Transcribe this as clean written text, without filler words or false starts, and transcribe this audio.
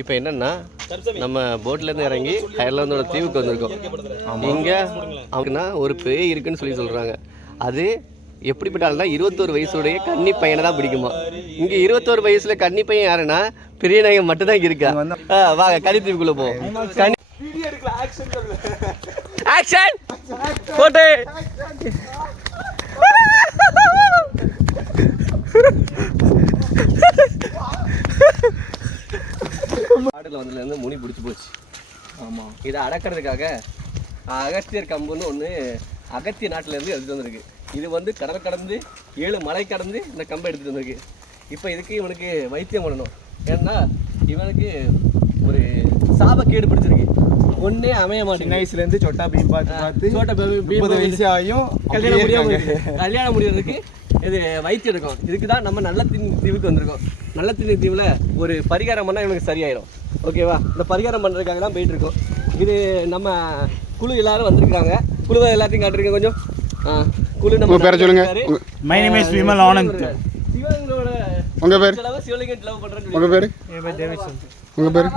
இப்போ என்னன்னா நம்ம போட்லேருந்து இறங்கி அயர்லாந்தோட தீவுக்கு வந்திருக்கோம். இங்கே அவங்கன்னா ஒரு பேய் இருக்குன்னு சொல்கிறாங்க. அது எப்படிப்பட்ட ஆளுனா 21 வயசுடைய கன்னி பையனை தான் பிடிக்குமா. இங்கே 21 வயசுல கன்னி பையன் யாருன்னா பெரிய நாயகம் மட்டும் தான் இருக்கா. வாங்க கனித்தீவுக்குள்ளே போவோம். ஆக்ஷன் போட்டு காட்டில் வந்ததுலேருந்து முனி பிடிச்சி போச்சு. ஆமாம், இதை அடக்கிறதுக்காக அகஸ்தியர் கம்புன்னு ஒன்று அகத்திய நாட்டிலேருந்து எடுத்துகிட்டு வந்திருக்கு. இது வந்து கடல் கடந்து 7 மலை கடந்து இந்த கம்பை எடுத்துகிட்டு வந்திருக்கு. இப்போ இதுக்கு இவனுக்கு வைத்தியம் பண்ணணும். ஏன்னா இவனுக்கு ஒரு சாபக்கேடு பிடிச்சிருக்கு. ஒன்றே அமைய மாட்டேன். வயசுலேருந்து சொட்டா பீம் பார்த்து சோட்டா பீம் 30 வயசு ஆகியும் கல்யாணம் முடியறதுக்கு இது வைத்தியம் எடுக்கும். இதுக்கு தான் நம்ம நல்ல தீவுக்கு வந்திருக்கோம். நல்ல தீவில் ஒரு பரிகாரம் பண்ணால் இவனுக்கு சரியாயிடும். ஓகேவா? இந்த பரிகாரம் பண்ணுறதுக்காக தான் போயிட்டு இருக்கோம். இது நம்ம குழு எல்லாரும் வந்திருக்காங்க. குழுவை எல்லாத்தையும் காட்டுறீங்க கொஞ்சம். குழு நம்ம பேரை சொல்லுங்க. My name is Vimal Anand. சிவங்களோட உங்க பேர்? சிவலிங்கம் லவ் பண்றேன்னு. உங்க பேர்? உங்க பேர்?